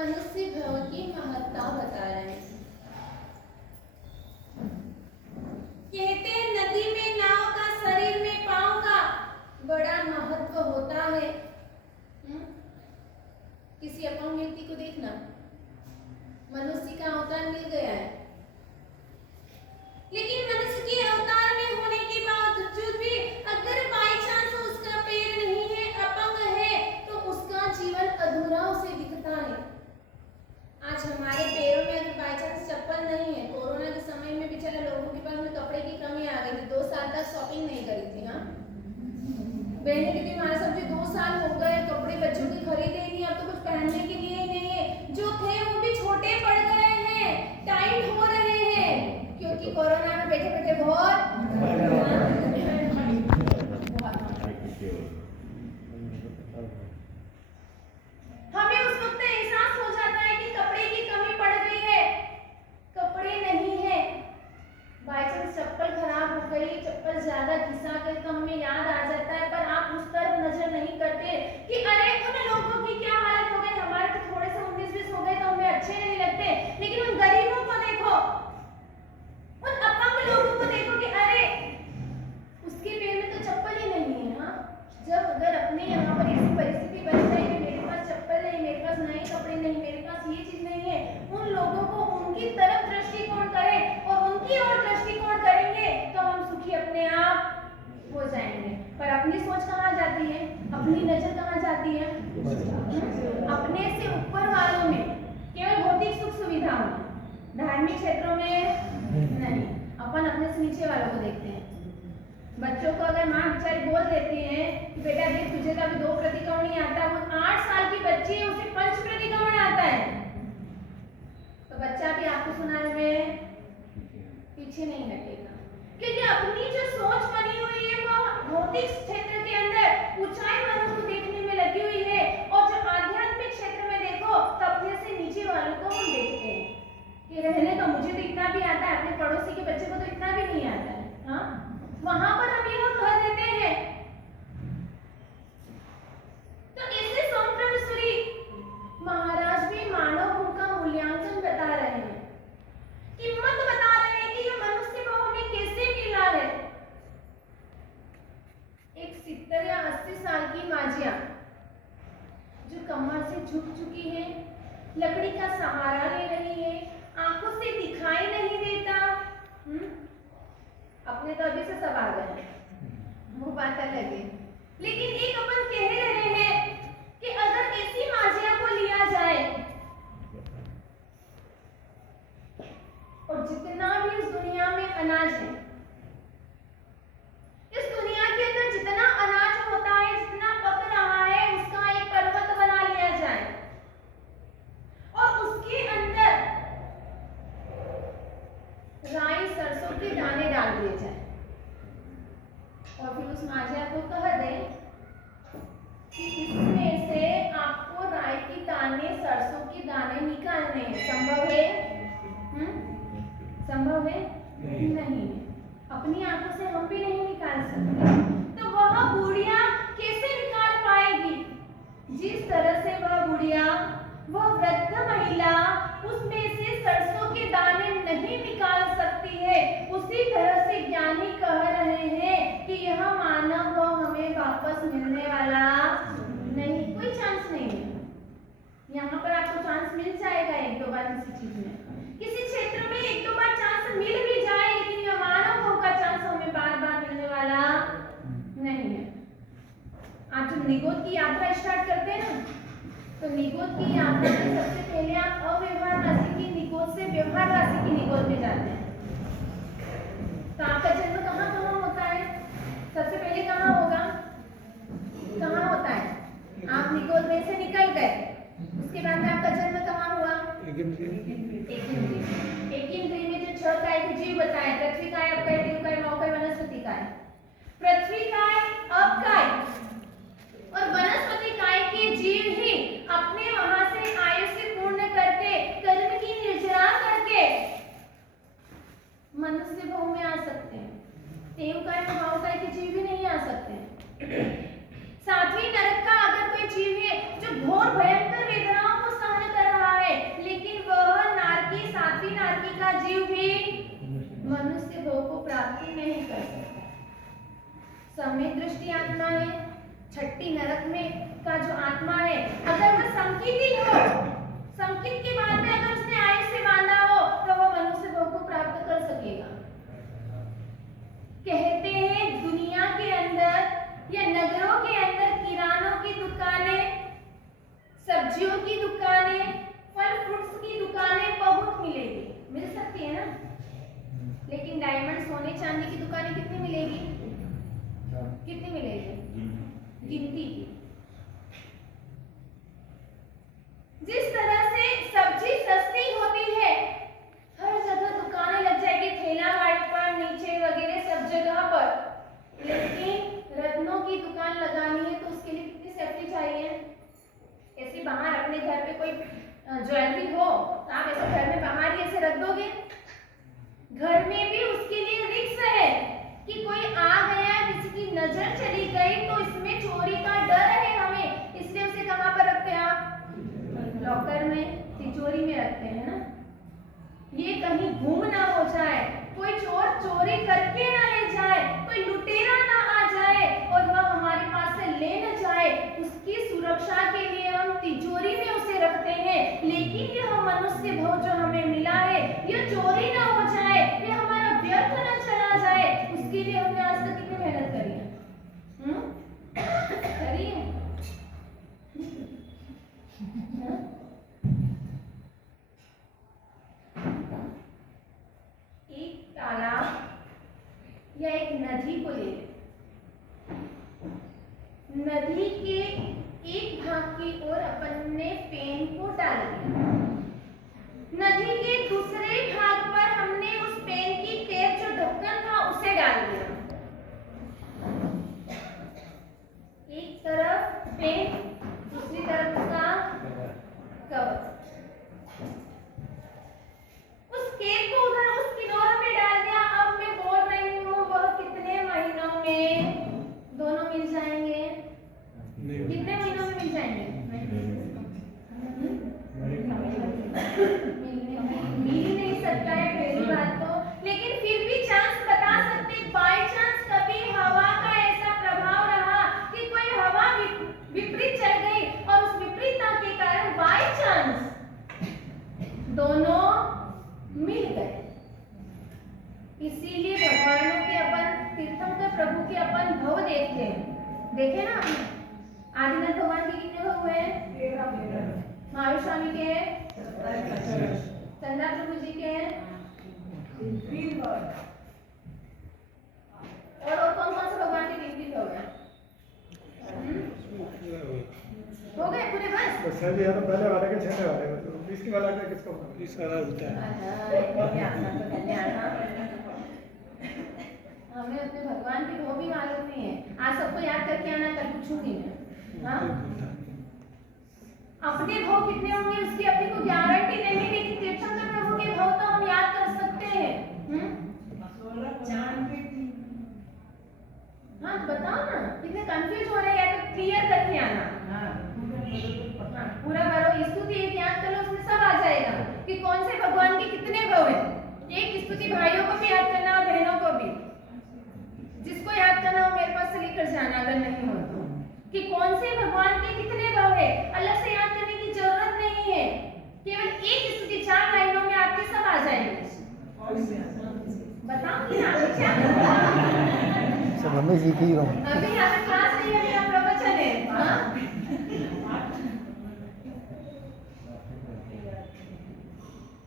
मनुष्य भव की महत्ता बता रहे हैं। कहते हैं नदी में नाव का, शरीर में पांव का बड़ा महत्व होता है। किसी अपंग व्यक्ति को देखना, मनुष्य का अवतार मिल गया है, लेकिन मनुष्य के अवतार में होने के बावजूद भी अगर बाई चांस उसका पैर नहीं है, अपंग है, तो उसका जीवन अधूरा उसे दिखता है। आज हमारे पैरों में अगर बाई चांस चप्पल नहीं है, कोरोना के समय में बेचारा लोगों के पास में कपड़े की कमी आ गई थी, 2 साल तक शॉपिंग नहीं करी थी। हाँ बहने की हमारे समझे 2 साल हो गए, कपड़े बच्चों के खरीदे ही नहीं, अब तो कुछ पहनने के लिए ही नहीं है, जो थे वो भी छोटे पड़ गए हैं, टाइट हो रहे हैं, क्योंकि कोरोना में बैठे बैठे बहुत हमें उस वक्त एहसास हो जाता है कि कपड़े की कमी पड़ गई है, कपड़े नहीं है। बाई चांस चप्पल खराब हो गई, चप्पल ज्यादा घिसा के तो हमें याद आ जाता है, पर आप उस तरफ नजर नहीं करते कि अरे उन लोगों की क्या हालत हो गई, हमारे तो थोड़े से 19-20 हो गए तो हमें अच्छे नहीं लगते, लेकिन उन गरीबों को देखो, उन अपंग लोगों को देखो कि अरे उसके पैर में तो चप्पल ही नहीं है। हाँ जब अगर अपने यहाँ पर ऐसी परिस्थिति बन जाए कि मेरे पास चप्पल नहीं, मेरे पास नए कपड़े नहीं, मेरे पास ये चीज नहीं है, उन लोगों को उनकी तरफ दृष्टिकोण करें और उनकी ओर दृष्टिकोण करेंगे तो हम सुखी अपने आप हो जाएंगे। पर अपनी सोच कहाँ जाती है, अपनी नजर कहाँ जाती है, अपने से ऊपर वालों में, केवल भौतिक सुख सुविधाओं में, धार्मिक क्षेत्रों में नहीं। अपन अपने से नीचे वालों को देखते हैं। बच्चों को अगर माँ बेचारी बोल देती है कि बेटा देख तुझे तो अभी 2 प्रतिक्रमण नहीं आता, वो 8 साल की बच्ची है, उसे 5 प्रतिक्रमण आता है, तो बच्चा भी आपको सुनाने में पीछे नहीं हटेगा, क्योंकि अपनी जो सोच बनी हुई है वो भौतिक क्षेत्र के अंदर ऊंचाई वालों को देखने में लगी हुई है, और जो आध्यात्मिक क्षेत्र में देखो तो अपने से नीचे वालों को हम देखते हैं कि रहने तो मुझे तो इतना भी आता है, अपने पड़ोसी के बच्चे को तो इतना भी नहीं आता है। हाँ वहां पर हम यह कह देते हैं। तो इससे सोमप्रभुश्री महाराज भी मानव गुण का मूल्यांकन बता रहे हैं, कीमत बता रहे हैं कि ये मनुष्य को हमें कैसे मिला है। एक 70 या 80 साल की माजिया जो कमर से झुक चुकी है, लकड़ी का सहारा ले रही है, आंखों से दिखाई नहीं देता। अपने तो अभी से सब आ गए, वो बात अलग है, लेकिन एक अपन कह रहे हैं कि अगर ऐसी माजिया को लिया जाए और जितना भी इस दुनिया में अनाज है, इस दुनिया के अंदर जितना अनाज होता है, जितना पक रहा है, उसका एक पर्वत बना लिया जाए और उसके अंदर राई सरसों के दाने डाल दिए जाए और फिर उस माजिया को कह दे कि इसमें से आपको राई के दाने, सरसों के दाने निकालने हैं। संभव है? संभव है? नहीं। अपनी आंखों से हम भी नहीं निकाल सकते, तो वह बुढ़िया कैसे निकाल पाएगी? जिस तरह से वह बुढ़िया, वह वृद्ध महिला उसमें से सरसों के दाने नहीं निकाल सकती है, उसी तरह से ज्ञानी कह रहे हैं कि यह मानव को हमें वापस मिलने वाला नहीं, कोई चांस नहीं है। यहाँ पर आपको चांस मिल जाएगा 1-2 बार किसी चीज में, किसी क्षेत्र में 1-2 बार चांस मिल भी जाए, लेकिन यह मानव का चांस हमें बार-बार मिलने वाला नहीं है। आप जब निगोद की यात्रा स्टार्ट करते हैं ना, तो निगोद की यात्रा में सबसे पहले आप अव्यवहार राशि की निगोद से व्यवहार राशि की निगोद में जाते हैं। तो आपका जन्म कहाँ होता है? सबसे पहले कहाँ होगा? कहाँ होता है? आप निगोद में से निकल गए, उसके बाद में आपका जन्म कहाँ हुआ? एक इंद्रिय में जो 6 काय के जीव बताए, पृथ्वी काय, अपकाय, देवकाय, महकाय, वनस्पति काय। पृथ्वी काय, अपकाय और वनस्पति काय के जीव ही अपने वहां से आयुष्य पूर्ण करके, कर्म की निर्जरा करके मनुष्य भव में आ सकते हैं। देवकाय, महकाय के जीव भी नहीं आ सकते। 7वीं नरक का अगर कोई जीव है जो घोर भयंकर वेदनाओं को सहन कर रहा समय दृष्टि आत्मा है, छठी नरक में का जो आत्मा है, अगर वह संकित ही हो, संकित के बाद में अगर उसने आय से बांधा हो तो वह मनुष्य भोग को प्राप्त कर सकेगा। कहते हैं दुनिया के अंदर या नगरों के अंदर किरानों की दुकानें, सब्जियों की दुकानें, फल फ्रूट्स की दुकानें बहुत मिलेगी, मिल सकती है ना, लेकिन डायमंड सोने चांदी की दुकानें कितनी मिलेगी? कितनी मिलेगी? गिनती की। जिस तरह से सब्जी सस्ती होती है, हर जगह दुकानें लग जाएगी, ठेला गाड़ी पर, नीचे वगैरह सब जगह पर, लेकिन रत्नों की दुकान लगानी है तो उसके लिए कितनी सेफ्टी चाहिए? ऐसे बाहर अपने घर पे कोई ज्वेलरी हो तो आप ऐसे घर में बाहर ही ऐसे रख दोगे? घर में भी उसके लिए रिस्क है कि कोई आ गया, किसी की नजर चली गई तो इसमें चोरी का डर है हमें, इसलिए उसे कहाँ पर रखते हैं आप? लॉकर में, तिजोरी में रखते हैं ना। ये कहीं गुम ना हो जाए, कोई चोर चोरी करके ना ले जाए, कोई लुटेरा ना आ जाए और वह हमारे पास से ले न जाए, उसकी सुरक्षा के लिए हम तिजोरी में उसे रखते हैं। लेकिन यह मनुष्य भोग जो हमें मिला है, यह चोरी ना हो जाए, यह हमारा व्यर्थ ना चला जाए, उसके लिए हमने आज तक कितनी मेहनत करी है? करी है? एक तालाब या एक नदी को ले, नदी के एक भाग की ओर अपन ने पेन को डाल दिया, नदी के दूसरे भाग पर हमने उस पेन की टेप जो ढक्कन था उसे डाल दिया। एक तरफ पेन, दूसरी तरफ उसका कवर। उस केक को उधर उस किनारे पे डाल दिया। अब मैं बोल रही हूँ वह कितने महीनों में दोनों मिल जाएंगे? कितने महीनों में मिल जाएंगे? मिल ही नहीं सकता है पहली बात तो, लेकिन फिर भी चांस बता सकते, बाय चांस कभी हवा का ऐसा प्रभाव रहा कि कोई हवा विपरीत चल गई और उस विपरीतता के कारण बाय चांस दोनों मिल गए। इसीलिए भगवानों के अपन तीर्थंकर प्रभु के अपन भव देखते हैं, देखे ना आपने? आदिनाथ भगवान के कितने भव हुए हैं? महावीर स्वामी के हैं, चंद्रा प्रभु जी के हैं, और कौन कौन से भगवान के 3 भव हैं? हो गए पूरे? बस पहले वाले के 6 वाले तो 20 के वाला किसको 20 वाला होता है? हमें अपने भगवान के भव भी मालूम नहीं है। आज सबको याद करके आना, कल पूछूंगी मैं। हाँ, अपने भव कितने होंगे उसकी अपने को गारंटी नहीं, लेकिन तीर्थंकर प्रभु के भव तो हम याद कर सकते हैं। हाँ बताओ ना, कितने कंफ्यूज हो रहे हैं, तो क्लियर करके आना। हाँ, पूरा करो, स्तुति एक याद कर लो, उसमें सब आ जाएगा कि कौन से भगवान के कितने भव हैं। एक स्तुति भाइयों को भी याद करना और बहनों को भी, जिसको याद करना हो मेरे पास से लेकर जाना, अगर नहीं हो तो, कि कौन से भगवान के कितने भव है। अलग से याद करने की जरूरत नहीं है, केवल एक स्तुति 4 लाइनों में आपके सब आ जाएंगे। बताओ कि क्या सब हमें सीखी हो। अभी यहाँ पे क्लास नहीं है, यहाँ प्रवचन है। हाँ,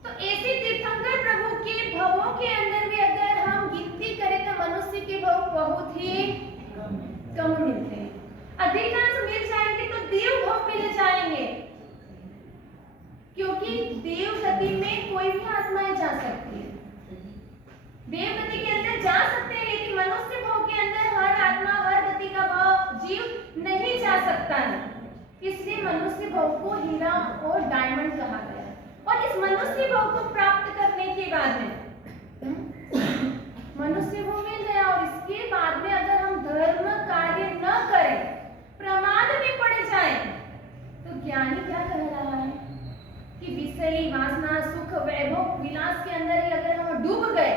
तो ऐसे तीर्थंकर प्रभु के भवों के अंदर भी अगर हम गिनती करें तो मनुष्य के भव बहुत ही कम मिलते हैं। अधिकांश मिल जाएंगे तो देव भव मिल जाएंगे, क्योंकि देव गति में कोई भी आत्माएं जा सकती है, देव गति के अंदर जा सकते हैं, लेकिन मनुष्य भव के अंदर हर आत्मा, हर गति का भाव जीव नहीं जा सकता है। इसलिए मनुष्य भव को हीरा और डायमंड कहा गया। और इस मनुष्य भव को प्राप्त करने के बाद में मनुष्य भव मिल गया, और इसके बाद में अगर हम धर्म कार्य न करें, प्रमाद में पड़ जाए, तो ज्ञानी क्या कह रहा है कि विषयी वासना, सुख, वैभव, विलास के अंदर ही अगर हम डूब गए,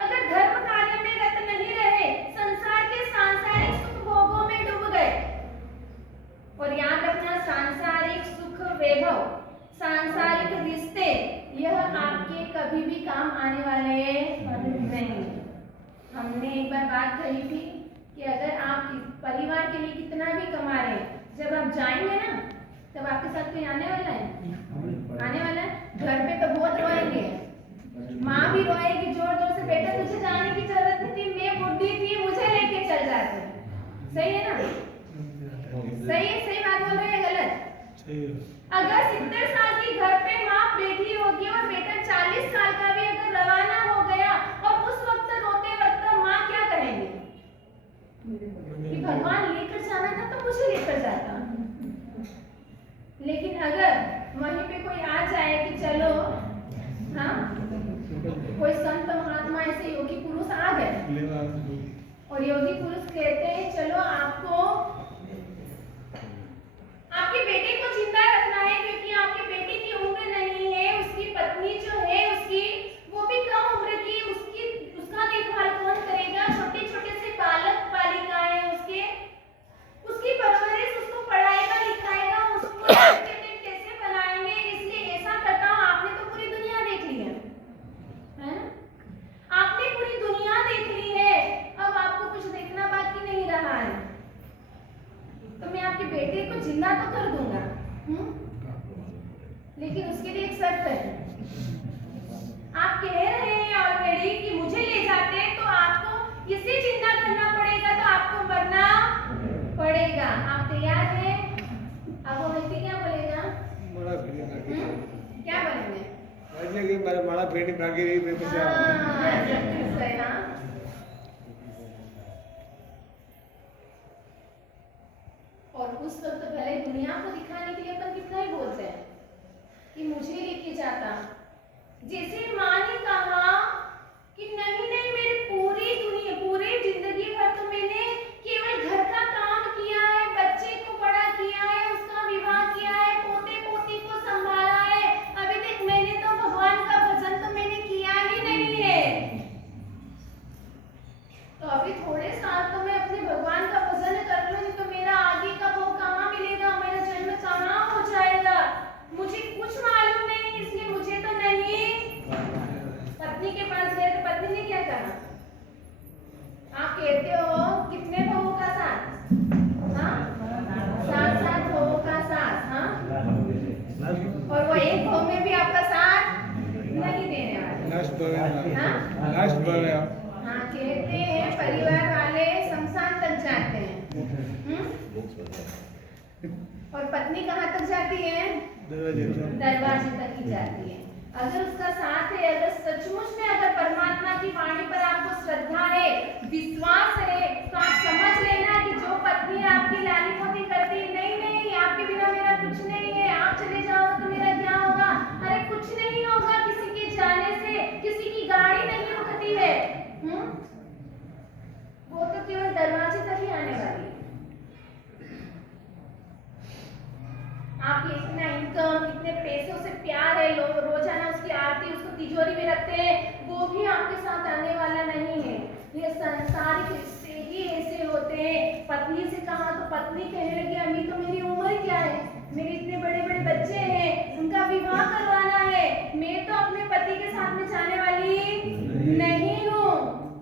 अगर धर्म कार्य में रत नहीं रहे, संसार के सांसारिक हमने एक बार बात कही थी कि अगर आप परिवार के लिए कितना भी कमा रहे हैं, जब आप जाएंगे ना तब आपके साथ कोई आने वाला है? आने वाला है? घर पे तो बहुत रोएंगे, माँ भी रोएगी जोर जोर से, बेटा तुझे जाने की जरूरत नहीं थी, मैं बुढ़ी थी, मुझे लेके चल जाते। सही है ना? सही है, सही बात बोल रहे हैं, गलत? सही है। अगर 70 साल की घर पे माँ बैठी होगी और बेटा 40 साल का भी अगर रवाना हो गया और उस वक्त रोते वक्त माँ क्या कहेंगी कि भगवान लेकर जाना था तो मुझे लेकर जाता। लेकिन अगर वहीं पे कोई आ जाए कि चलो, हाँ, कोई संत महात्मा ऐसे योगी पुरुष आ गए और योगी पुरुष कहते हैं चलो आपको आपके बेटे को जिंदा रखना है, क्योंकि आपके बेटे की उम्र नहीं है, उसकी पत्नी जो है उसकी वो भी कम उम्र की, उसका देखभाल कौन करेगा? छोटे छोटे से बालक बालिकाएं उसकी परवरिश, उसको पढ़ाएगा लिखाएगा, उसको कैसे बनाएंगे? इसलिए ऐसा करता हूँ, आपने तो पूरी दुनिया देख ली है ना? आपने पूरी दुनिया देख ली है, अब आपको कुछ देखना बाकी नहीं रहा है, तो मैं आपके बेटे को जिंदा तो कर दूंगा, लेकिन उसके लिए एक शर्त है। आप कह रहे हैं ऑलरेडी कि मुझे ले जाते हैं तो आपको इसे जिंदा करना पड़ेगा, तो आपको मरना पड़ेगा। आप तैयार हैं? अब वो व्यक्ति क्या बोलेगा? क्या बोलेंगे? मारा बेटी भागी रही मेरे को से हाँ। और उस वक्त भले दुनिया को दिखाने के लिए अपन कितना ही बोलते हैं कि मुझे लेके जाता, जैसे माँ ने कहा कि नहीं नहीं, मेरी पूरी दुनिया, पूरी जिंदगी भर तो मैंने केवल घर का काम किया है, बच्चे को बड़ा किया है, उसका विवाह किया है, पोते पोती को संभाला है, अभी तक मैंने तो भगवान का भजन तो मैंने किया ही नहीं है, तो अभी थोड़े साल तो मैं अपने भगवान का भजन कर लूं, तो मेरा आगे का वो कहाँ मिलेगा, मेरा जन्म कहाँ हो जाएगा, मुझे कुछ मालूम नहीं, इसलिए मुझे तो नहीं। पत्नी के पास गए तो पत्नी ने क्या कहा? आप कहते हो कितने बहुओं का साथ? हाँ, 7 बहुओं का साथ, हाँ, और वो एक बहू में भी आपका साथ नहीं देने वाले, हाँ, कहते हैं परिवार वाले शमशान तक जाते हैं, और पत्नी कहाँ तक जाती है? दरवाजे तक ही जाती है। अगर उसका साथ है, अगर सचमुच में अगर परमात्मा की वाणी पर आपको श्रद्धा है, विश्वास है, तो आप समझ लेना कि जो पत्नी आपकी लाली पोती करती है, नहीं नहीं आपके बिना मेरा कुछ नहीं है, आप चले जाओ तो मेरा क्या होगा? अरे कुछ नहीं होगा, किसी के जाने से किसी की गाड़ी नहीं रुकती है, वो तो केवल दरवाजे तक ही आने वाली है। आपके इतना इनकम, इतने पैसों से प्यार है, लोग रोजाना उसकी आरती उसको तिजोरी में रखते हैं, वो भी आपके साथ आने वाला नहीं है। ये संसारिक रिश्ते ही ऐसे होते हैं। पत्नी से कहा तो पत्नी कहने लगी अम्मी तो मेरी उम्र क्या है, मेरे इतने बड़े बड़े बच्चे हैं, उनका विवाह करवाना है, मैं तो अपने पति के साथ में जाने वाली नहीं हूँ।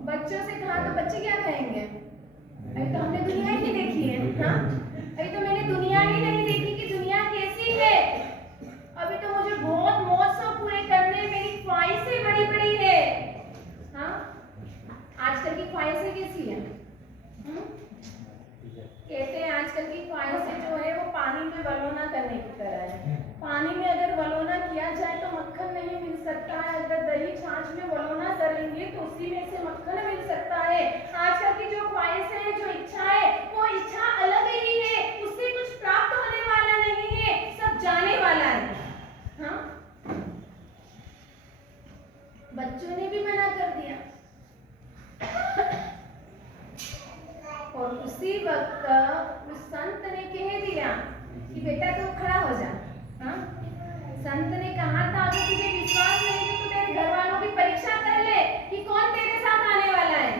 बच्चों से कहा तो बच्चे क्या कहेंगे? अभी तो हमने दुनिया ही नहीं देखी है, हाँ, अभी तो मैंने दुनिया ही नहीं देखी कि दुनिया कैसी है, अभी तो मुझे बहुत मौज पूरे करने, मेरी ख्वाहिशें बड़ी बड़ी है, हाँ, आजकल की ख्वाहिशें कैसी है? कहते हैं आजकल की ख्वाहिशें जो है वो पानी में वलोना करने की तरह है। पानी में अगर वलोना किया जाए तो मक्खन नहीं मिल सकता है, अगर दही छाछ में वलोना करेंगे तो उसी में से मक्खन मिल सकता है। आजकल की जो ख्वाहिशें हैं, जो इच्छा है, वो इच्छा अलग ही है, उससे कुछ प्राप्त होने वाला नहीं है, सब जाने वाला है, हाँ? बच्चों ने भी मना कर दिया और उसी वक्त उस संत ने कह दिया कि बेटा तू खड़ा हो जा, हाँ? संत ने कहा था अगर तुझे विश्वास नहीं तो तू तेरे घर वालों की परीक्षा कर ले कि कौन तेरे साथ आने वाला है।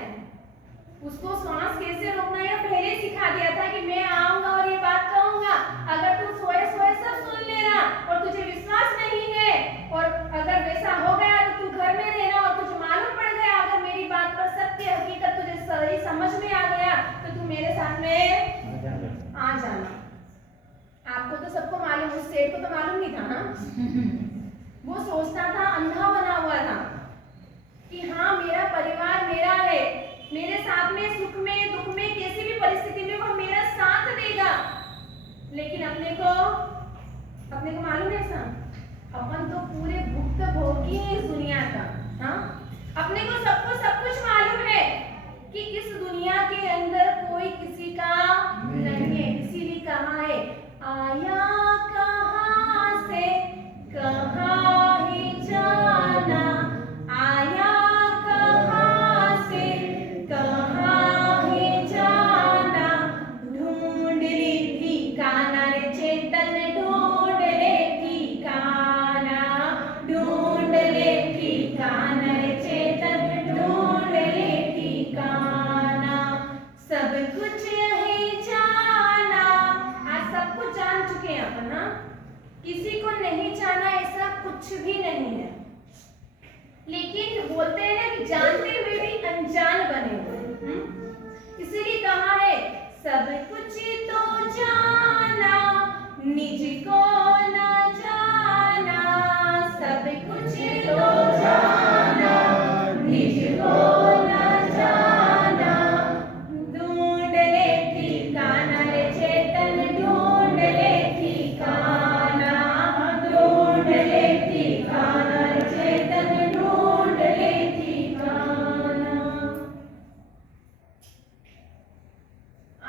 उसको श्वास कैसे रोकना है पहले ही सिखा दिया था कि मैं आऊंगा और ये बात कहूंगा, अगर तू सोए सोए सब सुन लेना और तुझे विश्वास नहीं है और अगर वैसा हो गया तो तू घर में रहना और तुझे मालूम पड़ गया अगर मेरी बात पर सत्य हकीकत सबको मालूम, उस सेठ को तो मालूम नहीं था। हाँ, वो सोचता था, अंधा बना हुआ था कि हाँ मेरा परिवार मेरा है, मेरे साथ में सुख में दुख में किसी भी परिस्थिति में वो मेरा साथ देगा। लेकिन अपने को मालूम है ऐसा, अपन तो पूरे भुक्तभोगी हैं इस दुनिया का। हाँ, अपने को सबको सब कुछ मालूम है कि इस दुनिया के अंदर कोई किसी का नहीं है। इसीलिए कहा है, आया कहाँ से कहाँ ही जाना, आया कहाँ से कहाँ ही जाना, ढूंढ ले ठिकाना रे चेतन, ढूंढ ले ठिकाना, ढूंढ ले ठिकाना रे चेतन, ढूंढ ले ठिकाना, सब कुछ यही जाना। आज सब कुछ जान चुके हैं अपन। हाँ, किसी को नहीं जाना ऐसा कुछ भी नहीं है। लेकिन बोलते हैं ना कि जानते हुए भी अनजान बने हुए। इसीलिए कहा है, सब कुछ तो जाना निज को न जाना, सब कुछ तो जाना निज को न जाना, ढूंढ ले ठिकाना रे चेतन, ढूंढ ले ठिकाना, ढूंढ ले ठिकाना रे चेतन, ढूंढ ले ठिकाना।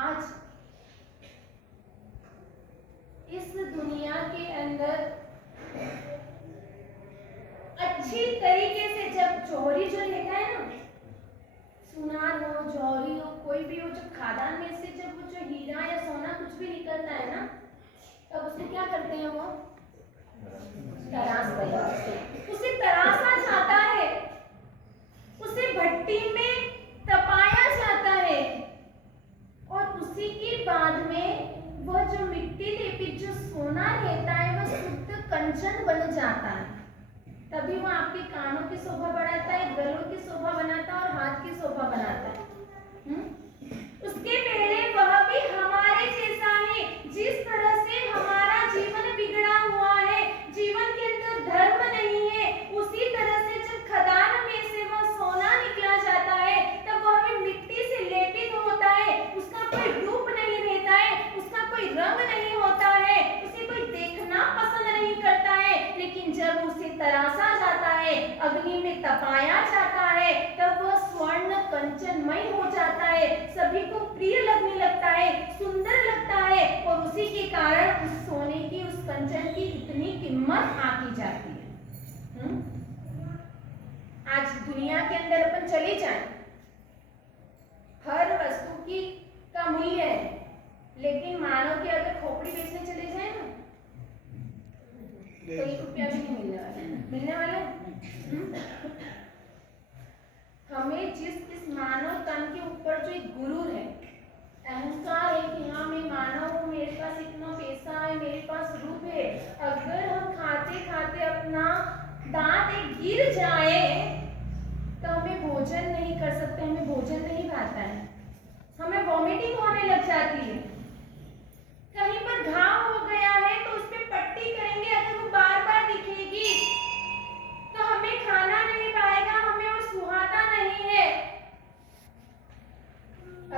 आज इस दुनिया के अंदर अच्छी तरीके से जब जौहरी जो लेता है ना, सुनार हो जौहरी हो कोई भी हो, जब खादान में से जब वो जो हीरा या सोना कुछ भी निकलता है ना, तब उसको क्या करते हैं, वो तराशते हैं। उसे तराशा जाता है, उसे भट्टी में तपाया जाता है, और उसी के बाद में वह जो मिट्टी लेपित जो सोना रहता है वह शुद्ध कंचन बन जाता है। तभी वह आपके कानों की शोभा बढ़ाता है, गलों की शोभा बनाता है और हाथ की शोभा बनाता है। उसके पहले वह भी हमारे जैसा है। जिस तरह से हमारा जीवन बिगड़ा हुआ है, जीवन के अंदर धर्म नहीं है, उसी तरह से जब खदान में से वह सोना निकला जाता है तब वह भी मिट्टी से लेपित होता है। उसका कोई रूप नहीं रहता है, उसका कोई रंग नहीं होता है, उसे कोई देखना पसंद नहीं करता है। लेकिन जब उसे तराशा जाता है, अग्नि में तपाया जाता है, तब वह स्वर्ण कंचनमय हो जाता है, सभी को प्रिय लगने लगता है, सुंदर लगता है, और उसी के कारण उस सोने की, उस कंचन की इतनी कीमत आकी जाती है। आज दुनिया के अंदर अपन चले जाएं, हर वस्तु की का मूल्य है, लेकिन मानव के अगर खोपड़ी बेचने चले जाए ना, तो 1 रुपया भी नहीं मिलने वाला है। हमें जिस इस मानव तन के ऊपर जो एक गुरूर है, अहंकार है कि हाँ मैं मानव हूँ, मेरे पास इतना पैसा है, मेरे पास रूप है, अगर हम खाते खाते अपना दांत एक गिर जाए तो हमें भोजन नहीं कर सकते, हमें भोजन नहीं खाता है, हमें वॉमिटिंग होने लग जाती है। कहीं पर घाव हो गया है तो उस पर पट्टी करेंगे, अगर वो बार बार दिखेगी तो हमें खाना नहीं पाएगा, हमें वो सुहाता नहीं है।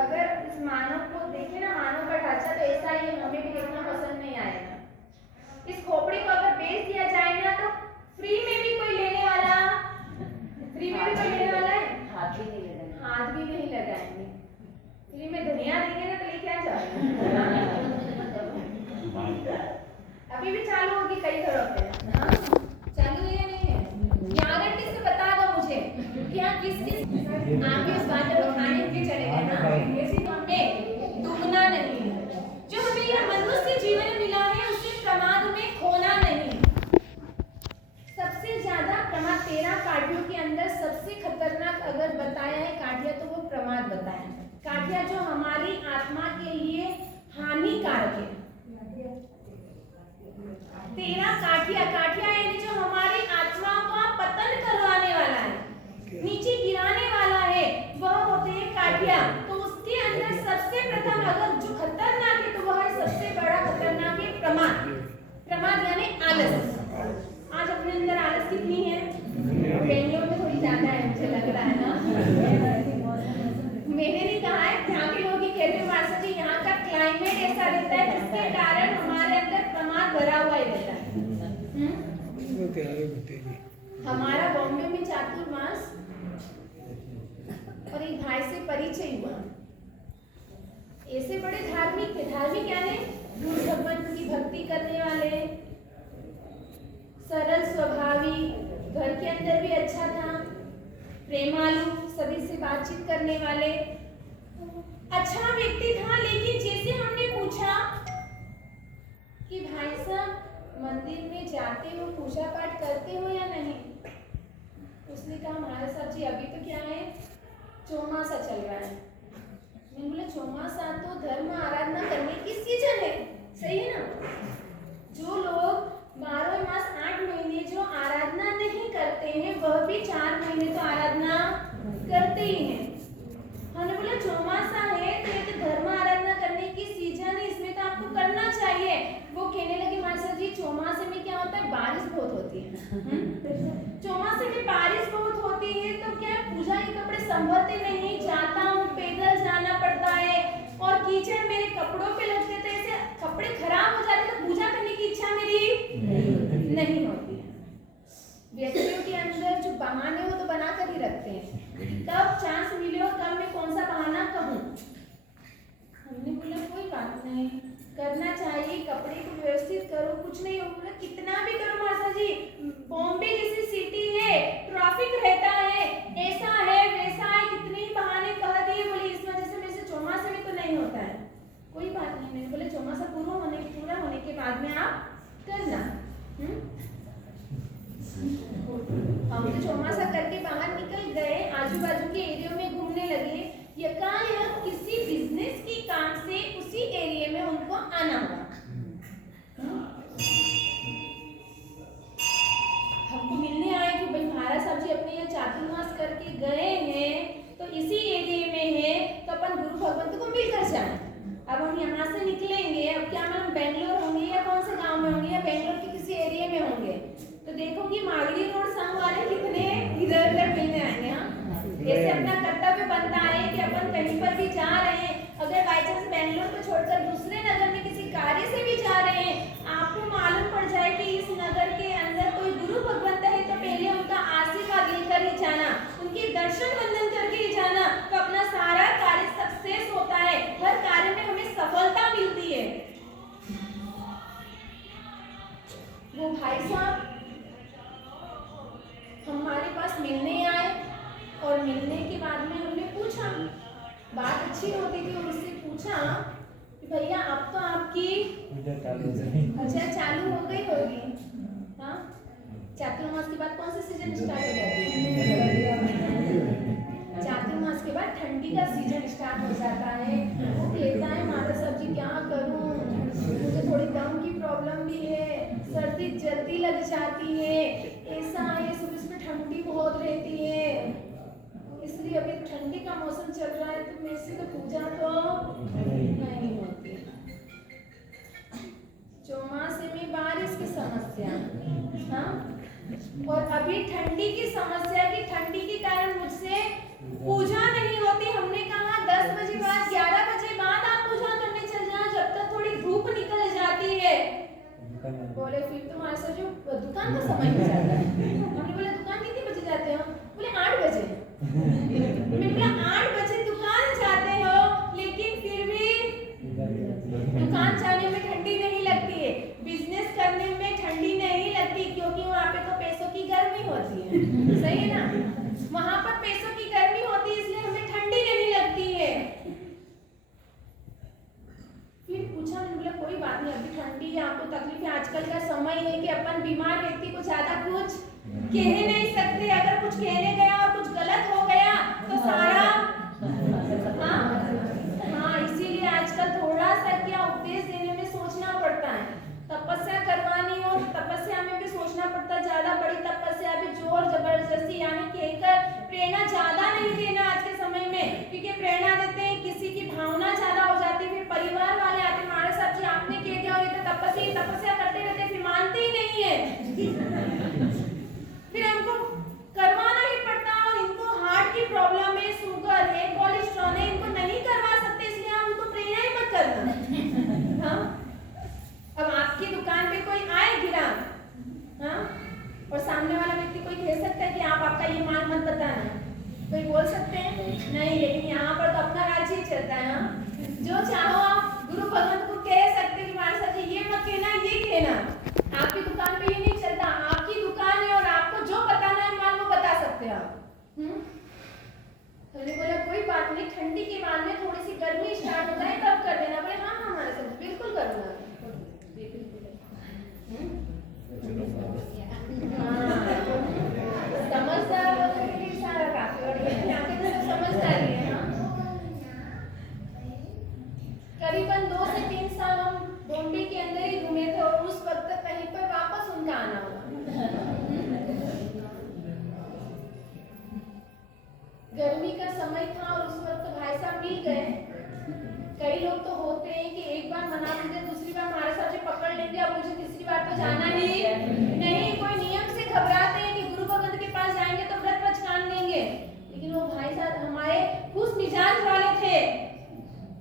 अगर इस मानव को देखे ना, मानव का ढांचा तो ऐसा ही है, हमें भी देखना पसंद नहीं आएगा। इस खोपड़ी को अगर बेच दिया जाए ना तो फ्री में भी कोई लेने वाला है, हाथ भी नहीं लगाएंगे। फ्री में धनिया देंगे ना तो लेके आ जाओ। अभी भी चालू होगी कई घरों पे। हाँ, चालू है या नहीं है? गारंटी से बता दो मुझे कि हाँ किस आप इस बात को खाने के चले गए ना, ऐसी तो हमें दुगना नहीं है। जो हमें यह मनुष्य जीवन मिला है उसे प्रमाद में खोना नहीं। सबसे ज्यादा प्रमाद 13 काठियों के अंदर सबसे खतरनाक अगर बताया है काठिया तो वो प्रमाद बताया है। काठिया जो हमारी आत्मा के लिए हानिकारक है। 13 काठिया यानी जो हमारी आत्मा का पतन करवाने वाला है, नीचे गिराने वाला है, वह होते हैं काठिया। तो उसके अंदर सबसे प्रथम अगर जो खतरनाक है तो वह है सबसे बड़ा खतरनाक है प्रमाद। आलस। आज अपने अंदर आलस कितनी है? बेंगलोर में थोड़ी ज्यादा है, मुझे लग रहा है ना। मैंने नहीं कहा है, यहाँ के लोग ही कहते हैं मास्टर जी यहाँ का क्लाइमेट ऐसा रहता है जिसके कारण हमारे अंदर प्रमाद भरा हुआ ही रहता है। हमारा बॉम्बे में चातुर्मास और एक भाई से परिचय हुआ। ऐसे बड़े धार्मिक थे। धार्मिक यानी गुरु भगवान की भक्ति करने वाले, सरल स्वभावी, घर के अंदर भी अच्छा था, प्रेमालु, सभी से बातचीत करने वाले, अच्छा व्यक्ति था। लेकिन जैसे हमने पूछा कि भाई साहब मंदिर में जाते हो, पूजा पाठ करते हो या नहीं, उसने कहा महाराज साहब जी अभी तो क्या है, चौमासा चल रहा है। मैंने बोला चौमासा तो धर्म आराधना करने की सीजन है, सही है ना। जो लोग 12 मास 8 महीने जो आराधना नहीं करते हैं वह भी 4 महीने तो आराधना करते ही हैं। हमने बोला चौमासा है तो ये तो धर्म आराधना करने की सीजन है, इसमें तो आपको करना चाहिए। वो कहने लगे मास्टर जी चौमासे में क्या होता है, बारिश बहुत होती है। चौमासे में बारिश बहुत होती है तो क्या पूजा के कपड़े संभलते नहीं, जाता हूँ पैदल जाना पड़ता है और कीचड़ मेरे कपड़ों पे लगते थे, ऐसे कपड़े खराब हो जाते तो पूजा करने की इच्छा मेरी नहीं होती है। व्यक्तियों के अंदर जो बहाने वो तो बना कर ही रखते हैं, कब चांस मिले और कब मैं कौन सा बहाना कहूँ। हमने बोला कोई बात नहीं, करना चाहिए, कपड़े को व्यवस्थित करो, कुछ नहीं होगा, कितना भी करो मास्टर जी, बॉम्बे जैसी सिटी है, ट्रैफिक रहता है, ऐसा है वैसा है, कितने ही बहाने कह दिए। बोले इस वजह से मेरे से चौमासे में तो नहीं होता है। कोई बात नहीं, मैंने बोले चौमासा पूरा होने के बाद में आप करना। हम तो चौमासा करके बाहर निकल गए, आजू बाजू के एरिया में घूमने लगे। यकायक किसी बिजनेस की काम से उसी एरिया में उनको आना हुआ। हमको मिलने आए कि भाई महाराज साहब जी अपने यहाँ चातुर्मास करके गए हैं तो इसी एरिया में है, तो अपन गुरु भगवंत को मिलकर जाए। अब हम यहाँ से निकलेंगे, अब क्या हम बेंगलोर होंगे या कौन से गांव में होंगे या बेंगलोर के किसी एरिया में होंगे, तो देखोगी मागड़ी रोड संग वाले कितने इधर उधर मिलने आएंगे। हाँ, ऐसे अपना कर्तव्य बनता है कि अपन कहीं पर भी जा रहे हैं, अगर बाई चांस बेंगलोर को छोड़कर दूसरे नगर में किसी कार्य से भी जा रहे हैं, आपको मालूम पड़ जाए कि इस नगर के अंदर कोई गुरु भगवंत है, तो पहले उनका आशीर्वाद लेकर ही जाना, उनके दर्शन वंदन करके ही जाना, तो अपना सारा कार्य सक्सेस होता है, हर कार्य में हमें सफलता मिलती है। वो भाई साहब हमारे पास मिलने आए और मिलने के बाद में हमने पूछा, बात अच्छी होती थी, और उससे पूछा कि भैया अब तो आपकी पूजा चालू हो गई होगी। हाँ, चातुर्मास के बाद कौन सा सीजन स्टार्ट हो जाता है? चातुर्मास के बाद ठंडी का सीजन स्टार्ट हो जाता है। वो कहता है महाराज साहब जी क्या करूं, मुझे थोड़ी दम की प्रॉब्लम भी है, सर्दी जल्दी लग जाती है, ऐसा है, सुबह ठंडी बहुत रहती है, इसलिए अभी ठंडी का मौसम चल रहा है तो मेरे से तो पूजा तो नहीं होती। चौमासे में बारिश की समस्या, हाँ, और अभी ठंडी की समस्या की ठंडी के कारण मुझसे पूजा नहीं होती। हमने कहा 10 बजे बाद 11 बजे बाद आप पूजा करने चल जाओ, जब तक थोड़ी धूप निकल जाती है। बोले फिर तो मास्टर जी दुकान का समय हो जाता है। हमने बोला दुकान कितने बजे जाते हो? बोले 8 बजे। मैंने बोला 8 बजे दुकान जाते हो, लेकिन फिर भी दुकान जाने में ठंडी नहीं लगती है, बिजनेस करने में ठंडी नहीं लगती, क्योंकि वहाँ पे तो पैसों की गर्मी होती है, सही है ना, वहाँ पर पैसों की गर्मी होती है, इसलिए हमें ठंडी नहीं लगती है। फिर पूछा, मैंने बोला कोई बात नहीं, अभी ठंडी है, आपको तकलीफ है, आजकल का समय है कि अपन बीमार व्यक्ति को ज्यादा कुछ कह नहीं सकते, अगर कुछ कहने गया और कुछ गलत हो गया तो सारा हाँ, इसीलिए आजकल थोड़ा सा क्या उपदेश देने में सोचना पड़ता है। तपस्या करवानी हो तो तपस्या में भी सोचना पड़ता है, ज्यादा बड़ी तपस्या भी जोर जबरदस्ती यानी कहकर प्रेरणा ज्यादा नहीं देना आज के समय में, क्योंकि प्रेरणा देते हैं किसी की भावना ज्यादा हो जाती है, फिर परिवार वाले आते हैं, महाराज साहब जी आपने कह दिया, ये तो तपस्या करते रहते फिर मानते ही नहीं और सामने वाला व्यक्ति कोई कह सकता है कि आप आपका ये माल मत बताना, कोई बोल सकते हैं? नहीं। लेकिन यहाँ पर तो अपना राज्य ही चलता है। हाँ, जो चाहो आप गुरु भगवंत को कह सकते कि महाराज साहब जी ये मत कहना, ये कहना। आपकी दुकान पे ये नहीं चलता, आपकी दुकान है और आपको जो बताना है माल वो बता सकते हैं आप। तो बोला कोई बात नहीं, ठंडी के बाद में थोड़ी सी गर्मी स्टार्ट हो जाए तब कर देना। बोले हाँ हाँ हमारे साथ बिल्कुल करूँगा। समझदार लोगों के लिए इशारा काफी, और ये यहाँ के तो सब समझदारी है। हाँ, करीबन 2 से 3 साल हम बॉम्बे के अंदर ही घूमे थे और उस वक्त कहीं पर वापस उनका आना हुआ। गर्मी का समय था और उस वक्त भाई साहब मिल गए। कई लोग तो होते हैं कि एक बार मना देते, दूसरी बार हमारे साथ जो पकड़ लेंगे, अब मुझे तीसरी बार तो जाना नहीं। कोई नियम से घबराते हैं कि गुरु भगवंत के पास जाएंगे तो व्रत पछान देंगे। लेकिन वो भाई साहब हमारे खुश मिजाज वाले थे,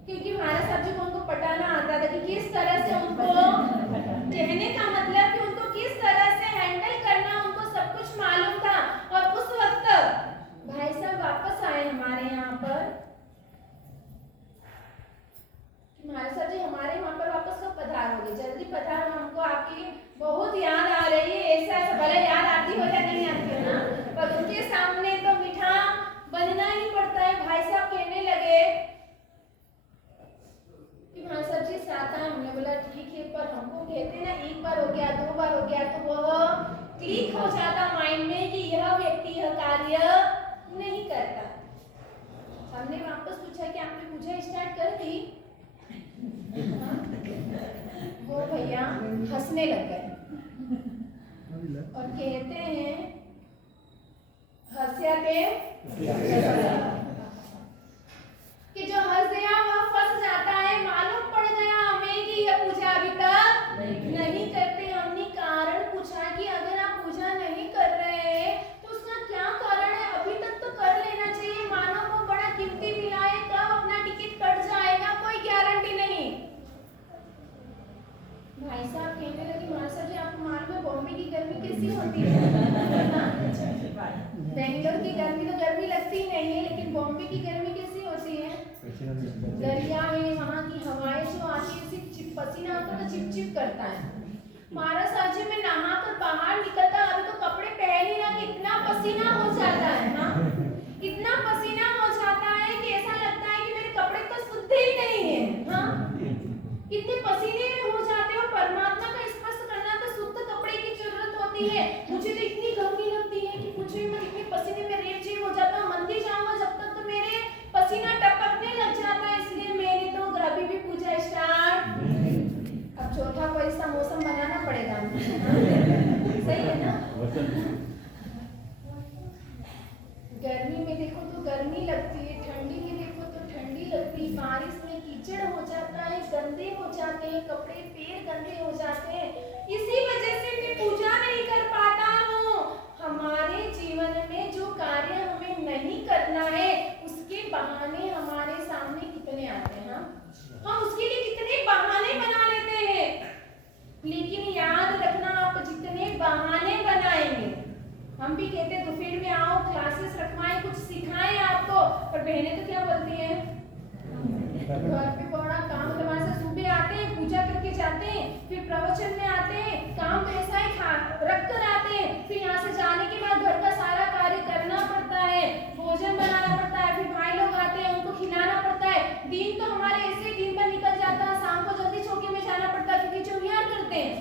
क्योंकि महाराज साहब जी को उनको पटाना आता था कि किस तरह से उनको कहने का मतलब कि उनको किस तरह से हैंडल करना, उनको सब कुछ मालूम था। और उस वक्त भाई साहब वापस आए हमारे यहाँ पर। महाराज साहब जी हमारे वहाँ पर वापस कब पधारोगे? जल्दी पधारो, हमको आपकी बहुत याद आ रही है। ऐसा भले याद आती हो या नहीं आती है ना, पर उनके सामने तो मीठा बनना ही पड़ता है। भाई साहब कहने लगे कि महाराज साहब जी साथ आए। हमने बोला ठीक है, पर हमको कहते ना एक बार हो गया, 2 बार हो गया तो वह क्लिक हो जाता माइंड में कि यह व्यक्ति यह कार्य नहीं करता। हमने वापस पूछा कि आपने पूजा स्टार्ट कर दी? वो भैया हंसने लग गए और कहते हैं हंसिया कि जो हंस गया वह फंस जाता है। मालूम पड़ गया हमें कि यह पूजा अभी तक नहीं करते। हमने कारण पूछा कि अगर आप पूजा नहीं कर रहे हैं तो उसका क्या कारण है? अभी तक तो कर लेना चाहिए। मानो वो बड़ा कीमती मिला है, कब अपना टिकट कट जाएगा कोई गारंटी नहीं। भाई साहब कहने लगे महाराज साहब जी आपको मालूम है बॉम्बे की गर्मी कैसी होती है? बेंगलोर की गर्मी तो गर्मी लगती ही नहीं है, लेकिन बॉम्बे की गर्मी कैसी होती है? दरिया है, वहाँ की हवाएं जो आती है सिर्फ पसीना आता तो चिप चिप करता है। महाराज साहब जी मैं नहा कर बाहर निकलता, अभी तो कपड़े पहन ही ना, इतना पसीना हो जाता है। हाँ, इतना पसीना हो जाता है कि ऐसा लगता है कि मेरे कपड़े तो सूखते ही नहीं है। हाँ, इतने पसीने में हो जाते हो। परमात्मा का स्पर्श करना तो शुद्ध कपड़े की जरूरत होती है। मुझे तो इतनी गर्मी लगती है कि पूछो ही मत, इतने पसीने में रेपजेब हो जाता हूँ। मंदिर जाऊंगा जब तक तो मेरे पसीना टपकने लग जाता है। इसलिए मैंने तो अभी भी पूजा स्टार्ट। अब चौथा कोई सा मौसम बनाना पड़ेगा। सही है ना? गर्मी में देखो तो गर्मी लगती है, ठंडी में देखो तो ठंडी लगती है, बारिश में कीचड़ हो जाता है, गंदे हो जाते हैं कपड़े, पैर गंदे हो जाते हैं। इसी वजह से मैं पूजा नहीं कर पाता हूँ। हमारे जीवन में जो कार्य हमें नहीं करना है उसके बहाने हमारे सामने कितने आते हैं। हम उसके लिए कितने बहाने बना लेते हैं। लेकिन याद रखना, आप जितने बहाने बनाएंगे, हम भी कहते हैं दोपहर में आओ क्लासेस रखवाएं, कुछ सिखाएं आपको, पर बहनें तो क्या बोलती हैं घर पे बड़ा काम करवाने से सुबह आते हैं, पूजा करके जाते हैं, फिर प्रवचन में आते हैं, काम तो ऐसा ही रख कर आते हैं, फिर यहाँ से जाने के बाद घर का सारा कार्य करना पड़ता है, भोजन बनाना पड़ता है, फिर भाई लोग आते हैं उनको खिलाना पड़ता है। दिन तो हमारे ऐसे दिन भर निकल जाता है, शाम को जल्दी चौकी में जाना पड़ता है क्योंकि चौकियार करते हैं।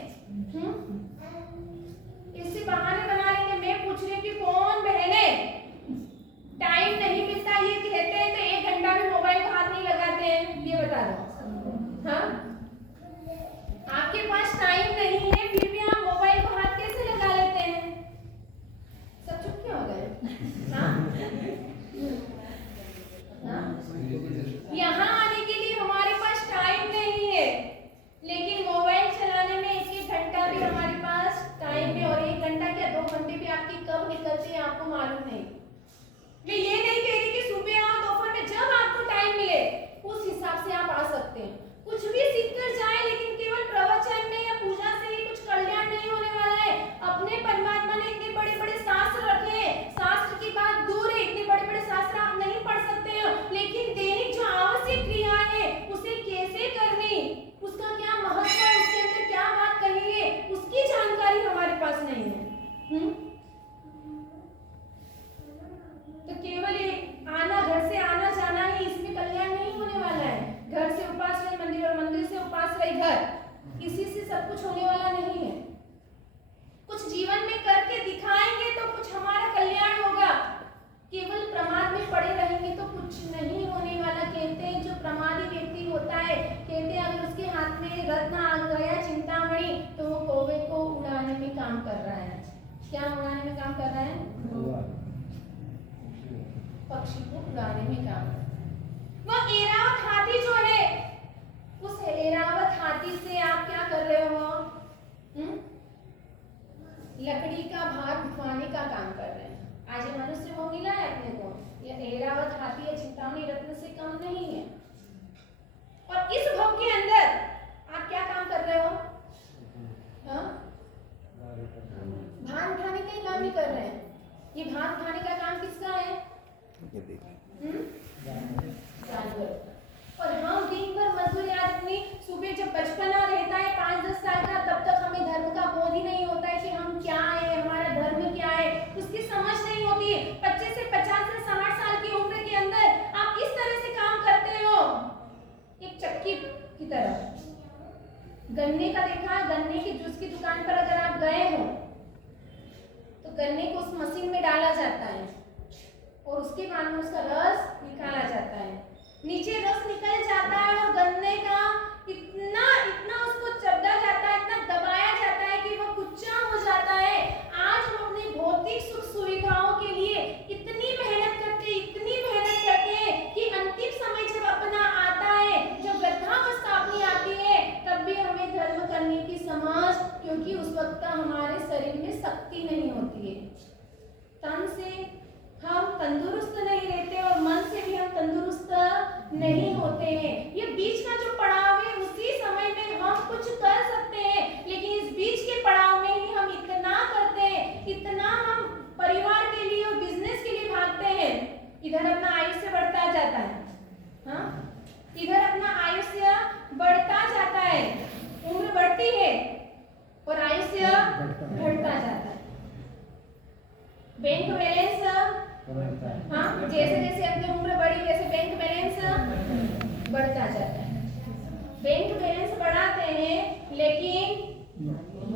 इससे बहाने बना लेंगे। मैं पूछ रही हूँ कि कौन बहने टाइम नहीं मिलता ये कहते हैं तो 1 घंटा भी मोबाइल को हाथ नहीं लगाते हैं? ये बता दो। हाँ, आपके पास टाइम नहीं है फिर भी आप मोबाइल को हाथ कैसे लगा लेते हैं? सब चुप क्यों हो गए? हाँ? यहाँ आने के लिए हमारे में काम कर। वो एरावत हाथी जो है, उस एरावत हाथी से आप क्या कर रहे हो? लकड़ी का भार उठवाने का काम कर रहे हैं। आज ये मनुष्य वो मिला है अपने को, ये एरावत हाथी या चिंतामणि रत्न से कम नहीं है। और इस भव के अंदर आप क्या काम कर रहे हो? भार उठाने का ही काम ही कर रहे हैं। ये भार उठाने का काम किसका है? जानवर। और हम दिन भर मजदूरी, आज अपनी सुबह जब बचपना रहता है 5-10 साल का, तब तक हमें धर्म का बोध ही नहीं होता है कि हम क्या है, हमारा धर्म क्या है, उसकी समझ नहीं होती है। 25 से 50 से 60 साल की उम्र के अंदर आप इस तरह से काम करते हो, एक चक्की की तरह। गन्ने का देखा, गन्ने के जूस की दुकान पर अगर आप गए हो तो गन्ने को उस मशीन में डाला जाता है और उसके बाद में उसका रस निकाला जाता है। नीचे रस निकल जाता है और गन्ने का इतना उसको चबा जाता है, इतना दबाया जाता है कि वो कुच्चा हो जाता है। आज हम अपनी भौतिक सुख सुविधाओं के लिए इतनी मेहनत करते हैं कि अंतिम समय जब अपना आता है, जब वृद्धावस्था अपनी आती है, तब भी हमें धर्म करने की समझ, क्योंकि उस वक्त हमारे शरीर में शक्ति नहीं होती है। तन से हम तंदुरुस्त नहीं रहते और मन से भी हम तंदुरुस्त नहीं होते हैं। ये बीच का जो पड़ाव है, उसी समय में हम कुछ कर सकते हैं, लेकिन इस बीच के पड़ाव में ही हम इतना करते हैं, इतना हम परिवार के लिए और बिजनेस के लिए भागते हैं। इधर अपना आयुष्य बढ़ता जाता है, हाँ, इधर अपना आयुष्य बढ़ता जाता है, उम्र बढ़ती है और आयुष्य घटता जाता है। बैंक बैलेंस, हाँ, जैसे जैसे अपनी उम्र बढ़ी वैसे बैंक बैलेंस बढ़ता जाता है। बैंक बैलेंस बढ़ाते हैं, लेकिन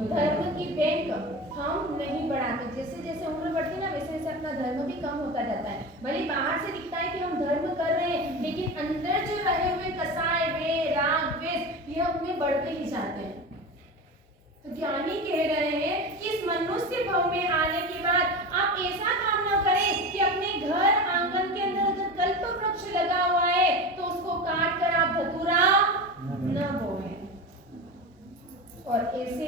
धर्म की बैंक हम नहीं बढ़ाते। जैसे जैसे उम्र बढ़ती है ना, वैसे वैसे अपना धर्म भी कम होता जाता है। भले बाहर से दिखता है कि हम धर्म कर रहे हैं, लेकिन अंदर जो रहे हुए कसाय, वे राग द्वेष, ये अपने बढ़ते ही जाते हैं। तो ज्ञानी कह रहे हैं कि इस मनुष्य भव में आने के बाद आप ऐसा काम न करें कि अपने घर आंगन के अंदर अगर कल्प वृक्ष लगा हुआ है तो उसको काट कर आप धतूरा न बोएं। और ऐसे